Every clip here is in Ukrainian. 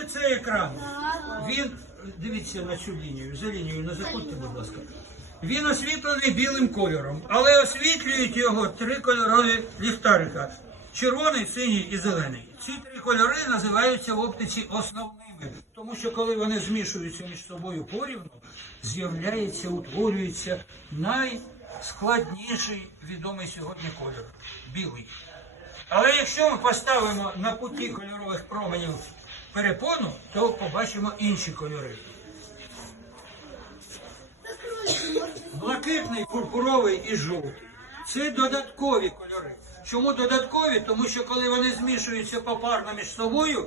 Бачите цей екран? Він, дивіться на цю лінію, за лінію не заходьте, будь ласка. Він освітлений білим кольором, але освітлюють його три кольорові ліхтарика: червоний, синій і зелений. Ці три кольори називаються в оптиці основними, тому що коли вони змішуються між собою порівну, з'являється, утворюється найскладніший відомий сьогодні кольор білий. Але якщо ми поставимо на путі кольорових променів перепону, то побачимо інші кольори. Блакитний, пурпуровий і жовтий. Це додаткові кольори. Чому додаткові? Тому що коли вони змішуються попарно між собою,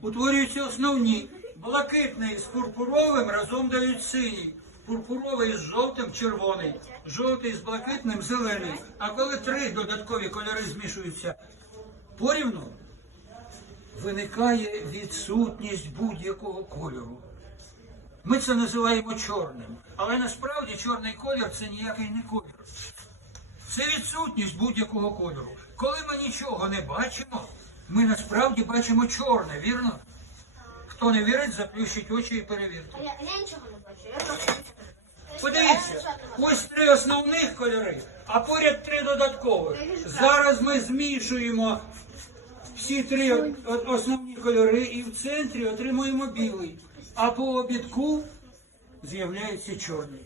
утворюються основні. Блакитний з пурпуровим разом дають синій. Пурпуровий з жовтим червоний, жовтий з блакитним зелений. А коли три додаткові кольори змішуються порівну, виникає відсутність будь-якого кольору. Ми це називаємо чорним. Але насправді чорний колір це ніякий не колір. Це відсутність будь-якого кольору. Коли ми нічого не бачимо, ми насправді бачимо чорне, вірно? Хто не вірить, заплющить очі і перевірте. Я, я нічого не бачу, я просто Подивіться, ось три основних кольори, а поряд три додаткових. Зараз ми змішуємо всі три основні кольори і в центрі отримуємо білий. А по обідку з'являється чорний.